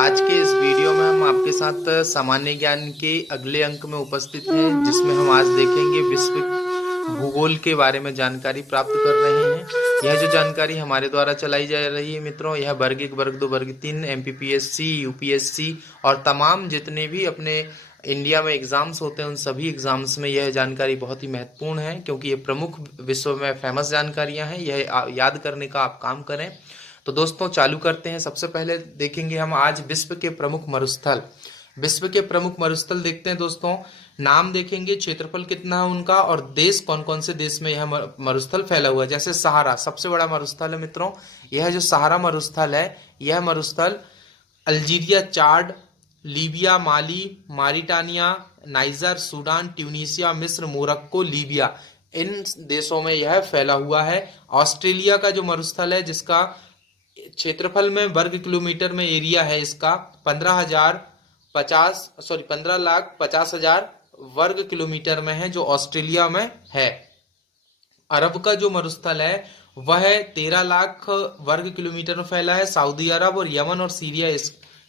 आज के इस वीडियो में हम आपके साथ सामान्य ज्ञान के अगले अंक में उपस्थित हैं, जिसमें हम आज देखेंगे विश्व भूगोल के बारे में जानकारी प्राप्त कर रहे हैं। यह जो जानकारी हमारे द्वारा चलाई जा रही है मित्रों, यह वर्ग 1, वर्ग 2, वर्ग 3, एमपीपीएससी, यूपीएससी और तमाम जितने भी अपने इंडिया में एग्जाम्स होते हैं उन सभी एग्जाम्स में यह जानकारी बहुत ही महत्वपूर्ण है, क्योंकि ये प्रमुख विश्व में फेमस जानकारियां हैं। यह याद करने का आप काम करें। तो दोस्तों चालू करते हैं। सबसे पहले देखेंगे हम आज विश्व के प्रमुख मरुस्थल। विश्व के प्रमुख मरुस्थल देखते हैं दोस्तों। नाम देखेंगे, क्षेत्रफल कितना है उनका, और देश कौन कौन से देश में यह मरुस्थल फैला हुआ है। जैसे सहारा सबसे बड़ा मरुस्थल है मित्रों। यह जो सहारा मरुस्थल है, यह मरुस्थल अल्जीरिया, चाड, लीबिया, माली, मारिटानिया, नाइजर, सूडान, ट्यूनीसिया, मिस्र, मोरक्को, लीबिया, इन देशों में यह फैला हुआ है। ऑस्ट्रेलिया का जो मरुस्थल है, जिसका क्षेत्रफल में वर्ग किलोमीटर में एरिया है इसका 15,50,000 वर्ग किलोमीटर में है, जो ऑस्ट्रेलिया में है। अरब का जो मरुस्थल है वह 13 लाख वर्ग किलोमीटर में फैला है। सऊदी अरब और यमन और सीरिया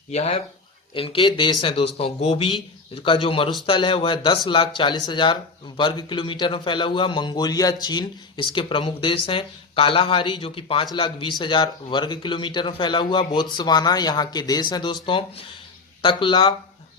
यह इनके देश हैं दोस्तों। गोबी का जो मरुस्थल है वह 10,40,000 वर्ग किलोमीटर में फैला हुआ। मंगोलिया, चीन इसके प्रमुख देश हैं। कालाहारी जो कि 5,20,000 वर्ग किलोमीटर में फैला हुआ। बोत्सवाना यहाँ के देश हैं दोस्तों। तकला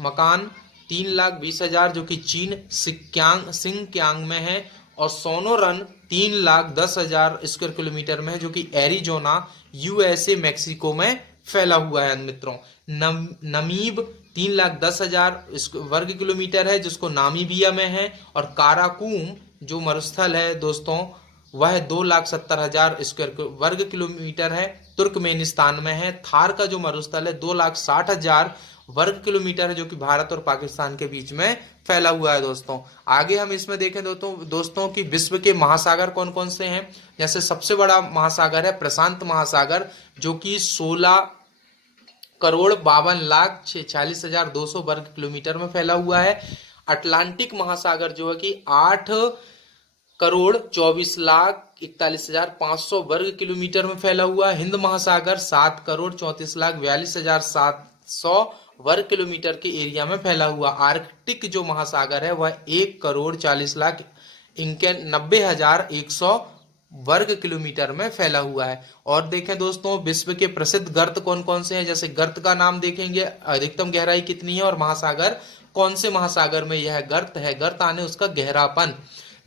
मकान 3,20,000 जो कि चीन सिंकियांग में है। और सोनोरन 3,10,000 स्क्वायर किलोमीटर में है, जो कि एरिजोना यूएसए मैक्सिको में फैला हुआ है मित्रों। नमीब 3,10,000 वर्ग किलोमीटर है, जिसको नामीबिया में है। और काराकूम जो मरुस्थल है दोस्तों, वह 2,70,000 स्क्वायर वर्ग किलोमीटर है, तुर्कमेनिस्तान में है। थार का जो मरुस्थल है 2,60,000 वर्ग किलोमीटर है, जो कि भारत और पाकिस्तान के बीच में फैला हुआ है दोस्तों। आगे हम इसमें देखें दोस्तों कि विश्व के महासागर कौन कौन से हैं। जैसे सबसे बड़ा महासागर है प्रशांत महासागर, जो कि 16,52,46,200 वर्ग किलोमीटर में फैला हुआ है। अटलांटिक महासागर जो है कि 8,24,41,500 वर्ग किलोमीटर में फैला हुआ है। हिंद महासागर 7,34,42,700 वर्ग किलोमीटर के एरिया में फैला हुआ। आर्कटिक जो महासागर है वह 1,40,90,100 वर्ग किलोमीटर में फैला हुआ है। और देखें दोस्तों विश्व के प्रसिद्ध गर्त कौन कौन से हैं। जैसे गर्त का नाम देखेंगे, अधिकतम गहराई कितनी है, और महासागर कौन से महासागर में यह गर्त है, गर्त आने उसका गहरापन।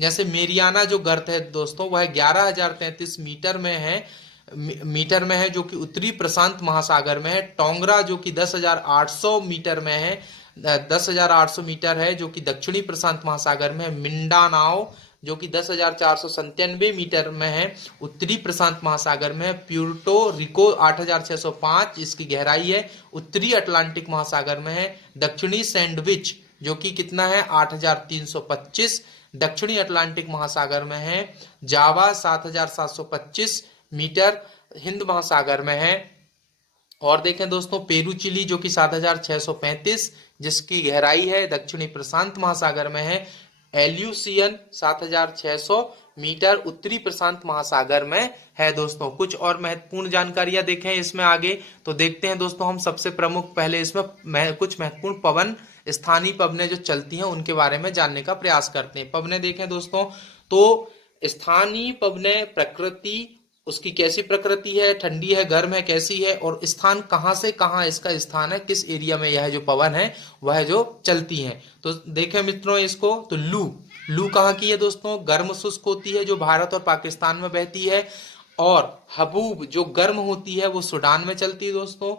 जैसे मेरियाना जो गर्त है दोस्तों, वह 11,033 मीटर में है, जो कि उत्तरी प्रशांत महासागर में है। टोंगरा जो कि 10,800 मीटर में है, 10,800 मीटर है, जो कि दक्षिणी प्रशांत महासागर में है। मिंडानाओ जो कि 10,497 मीटर में है, उत्तरी प्रशांत महासागर में है। प्यूर्टो रिको 8,605 इसकी गहराई है, उत्तरी अटलांटिक महासागर में है। दक्षिणी सैंडविच जो कि कितना है 8,325 दक्षिणी अटलांटिक महासागर में है। जावा 7,725 मीटर हिंद महासागर में है। और देखें दोस्तों पेरू चिली जो कि 7,635 जिसकी गहराई है, दक्षिणी प्रशांत महासागर में है। एल्यूसियन 7,600 मीटर उत्तरी प्रशांत महासागर में है दोस्तों। कुछ और महत्वपूर्ण जानकारियां देखें इसमें आगे, तो देखते हैं दोस्तों हम सबसे प्रमुख पहले इसमें कुछ महत्वपूर्ण पवन स्थानीय पवनें जो चलती हैं उनके बारे में जानने का प्रयास करते हैं। पवनें देखें दोस्तों, तो स्थानीय पवनें प्रकृति उसकी कैसी प्रकृति है, ठंडी है, गर्म है, कैसी है, और स्थान कहां से कहां इसका स्थान है, किस एरिया में यह जो पवन है वह जो चलती है। तो देखें मित्रों इसको, तो लू कहाँ की है दोस्तों, गर्म शुष्क होती है जो भारत और पाकिस्तान में बहती है। और हबूब जो गर्म होती है वो सूडान में चलती है दोस्तों।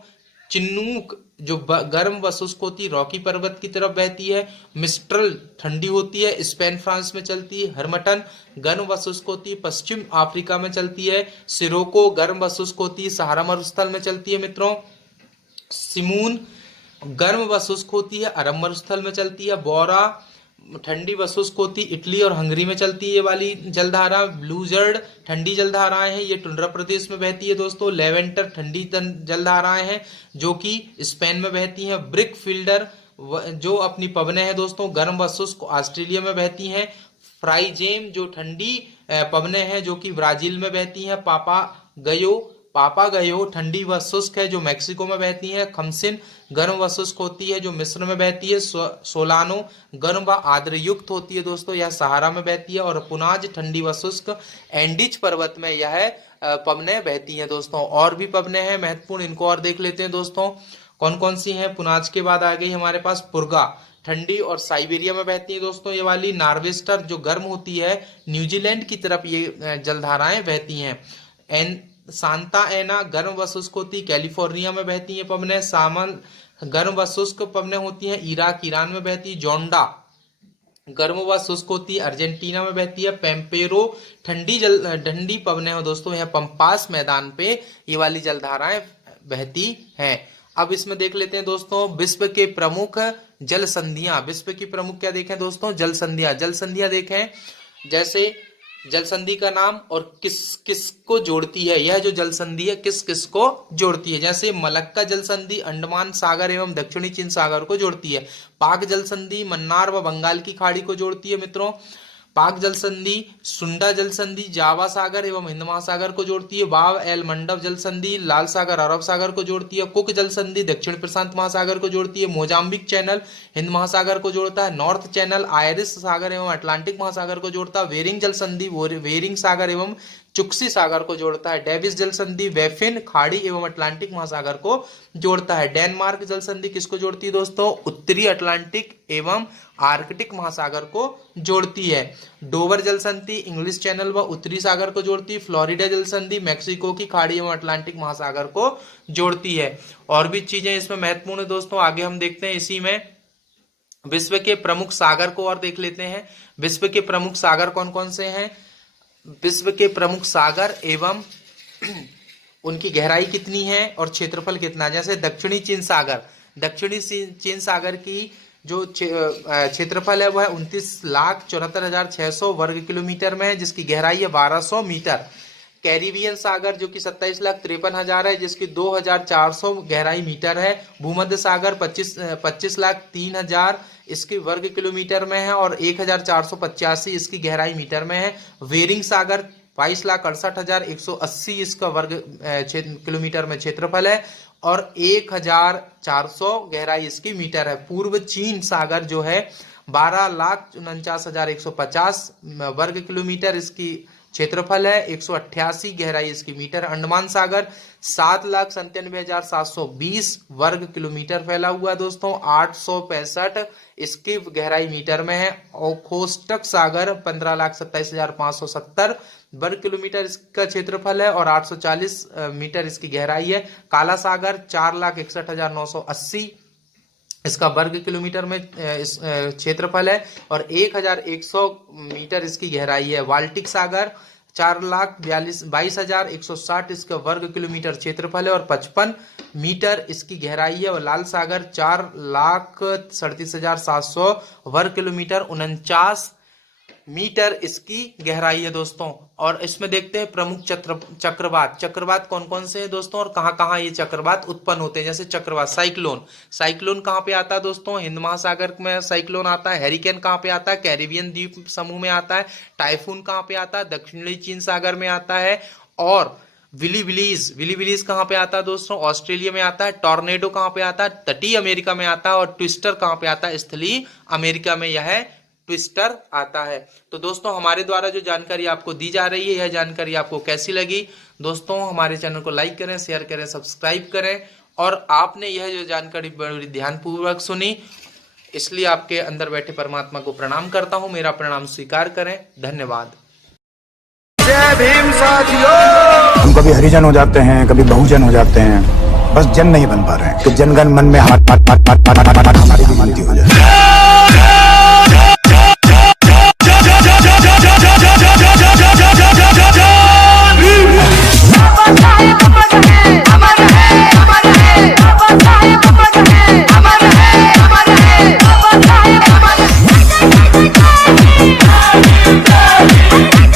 चिन्नूक जो गर्म व शुष्क होती है रॉकी पर्वत की तरफ बहती है। मिस्ट्रल ठंडी होती है, स्पेन फ्रांस में चलती है। हरमटन गर्म व शुष्क होती है, पश्चिम अफ्रीका में चलती है। सिरोको गर्म व शुष्क होती है, सहारा मरुस्थल में चलती है मित्रों। सिमून गर्म व शुष्क होती है, अरब मरुस्थल में चलती है। बोरा ठंडी व शुष्क होती, इटली और हंगरी में चलती है ये वाली जलधारा। ब्लूजर्ड ठंडी जलधाराएं हैं, ये टुंड्रा प्रदेश में बहती है दोस्तों। लेवेंटर ठंडी जलधाराएं हैं जो कि स्पेन में बहती हैं। ब्रिक फील्डर जो अपनी पवनें हैं दोस्तों गर्म व शुष्क ऑस्ट्रेलिया में बहती हैं। फ्राइजेम जो ठंडी पवनें हैं जो कि ब्राजील में बहती हैं। पापा गयो पापागयो ठंडी व शुष्क है जो मैक्सिको में बहती है। खमसिन गर्म व शुष्क होती है जो मिस्र में बहती है। सोलानो गर्म व आर्द्र युक्त होती है दोस्तों, यह सहारा में बहती है। और पुनाज ठंडी व शुष्क एंडीज पर्वत में यह पवने बहती हैं दोस्तों। और भी पवने हैं महत्वपूर्ण, इनको और देख लेते हैं दोस्तों कौन कौन सी हैं। पुनाज के बाद आ गई हमारे पास पुरगा, ठंडी और साइबेरिया में बहती है दोस्तों ये वाली। नार्वेस्टर जो गर्म होती है, न्यूजीलैंड की तरफ ये जलधाराएं बहती हैं। सांता एना गर्म व शुष्क होती, कैलिफोर्निया में बहती है पवने। सामन गर्म व शुष्क पवने होती हैं, इराक ईरान में बहती है। जोंडा गर्म व शुष्क होती है, अर्जेंटीना में बहती है। पेम्पेरो ठंडी पवने हो दोस्तों, यह पंपास मैदान पे ये वाली जलधाराएं बहती हैं। अब इसमें देख लेते हैं दोस्तों विश्व के प्रमुख जल संधियां। विश्व की प्रमुख क्या देखें दोस्तों, जल संधियां। जल संधियां देखें, जैसे जल संधि का नाम और किस किस को जोड़ती है। यह जो जल संधि है किस किस को जोड़ती है, जैसे मलक्का जल संधि अंडमान सागर एवं दक्षिणी चीन सागर को जोड़ती है। पाक जल संधि मन्नार व बंगाल की खाड़ी को जोड़ती है मित्रों। पाक जल संधि सुंडा जल संधि जावा सागर एवं हिंद महासागर को जोड़ती है। बाब एल मंडप जल संधि लाल सागर अरब सागर को जोड़ती है। कुक जल संधि दक्षिण प्रशांत महासागर को जोड़ती है। मोजाम्बिक चैनल हिंद महासागर को जोड़ता है। नॉर्थ चैनल आयरिश सागर एवं अटलांटिक महासागर को जोड़ता है। वेरिंग जल संधि वेरिंग सागर एवं चुक्सी सागर को जोड़ता है। डेविस जल संधि वेफिन खाड़ी एवं अटलांटिक महासागर को जोड़ता है। डेनमार्क जल संधि किसको जोड़ती है दोस्तों, उत्तरी अटलांटिक एवं आर्कटिक महासागर को जोड़ती है। डोवर जल संधि इंग्लिश चैनल व उत्तरी सागर को जोड़ती है। फ्लोरिडा जल संधि मैक्सिको की खाड़ी एवं अटलांटिक महासागर को जोड़ती है। और भी चीजें इसमें महत्वपूर्ण है दोस्तों, आगे हम देखते हैं इसी में। विश्व के प्रमुख सागर को और देख लेते हैं। विश्व के प्रमुख सागर कौन कौन से हैं। विश्व के प्रमुख सागर एवं उनकी गहराई कितनी है और क्षेत्रफल कितना। जैसे दक्षिणी चीन सागर, दक्षिणी चीन सागर की जो क्षेत्रफल है वह 29,74,600 वर्ग किलोमीटर में है, जिसकी गहराई है 1200 मीटर। कैरिबियन सागर जो कि 27,53,000 है, जिसकी 2,400 गहराई मीटर है। भूमध्य सागर 25,03,000 इसकी वर्ग किलोमीटर में है और 1,485 इसकी गहराई मीटर में है। वेरिंग सागर 22,68,180 इसका वर्ग किलोमीटर में क्षेत्रफल है और 1,400 गहराई इसकी मीटर है। पूर्व चीन सागर जो है 12,49,150 वर्ग किलोमीटर इसकी क्षेत्रफल है, 188 गहराई इसकी मीटर। अंडमान सागर 7,97,720 वर्ग किलोमीटर फैला हुआ है दोस्तों, 865 इसकी गहराई मीटर में है। ओखोस्टक सागर 15,27,570 वर्ग किलोमीटर इसका क्षेत्रफल है और 840 मीटर इसकी गहराई है। काला सागर 4,61,980 इसका वर्ग किलोमीटर में क्षेत्रफल है और 1,100 मीटर इसकी गहराई है। बाल्टिक सागर 4,22,160 इसका वर्ग किलोमीटर क्षेत्रफल है और 55 मीटर इसकी गहराई है। और लाल सागर 4,37,700 वर्ग किलोमीटर 49 मीटर इसकी गहराई है दोस्तों। और इसमें देखते हैं प्रमुख चक्रवात। चक्रवात कौन कौन से हैं दोस्तों और कहां कहां ये चक्रवात उत्पन्न होते हैं। जैसे चक्रवात साइक्लोन कहां पे आता है दोस्तों, हिंद महासागर में साइक्लोन आता है। हेरिकेन कहां पे आता है, कैरिबियन द्वीप समूह में आता है। टाइफून कहां पे आता है, दक्षिणी चीन सागर में आता है। और विलीविलीज कहां पे आता है दोस्तों, ऑस्ट्रेलिया में आता है। टॉर्नेडो कहां पे आता है, तटीय अमेरिका में आता है। और ट्विस्टर कहां पे आता है, स्थलीय अमेरिका में यह ट्विस्टर आता है। तो दोस्तों हमारे द्वारा जो जानकारी आपको दी जा रही है, यह जानकारी आपको कैसी लगी दोस्तों। हमारे चैनल को लाइक करें, शेयर करें, सब्सक्राइब करें। और आपने यह जो जानकारी बड़ी ध्यानपूर्वक सुनी, इसलिए आपके अंदर बैठे परमात्मा को प्रणाम करता हूं। मेरा प्रणाम स्वीकार करें। धन्यवाद। जय भीम साथियों। हम कभी हरिजन हो जाते हैं, कभी बहुजन हो जाते हैं, बस जन नहीं बन पा रहे हैं। तो जनगण मन में हमारी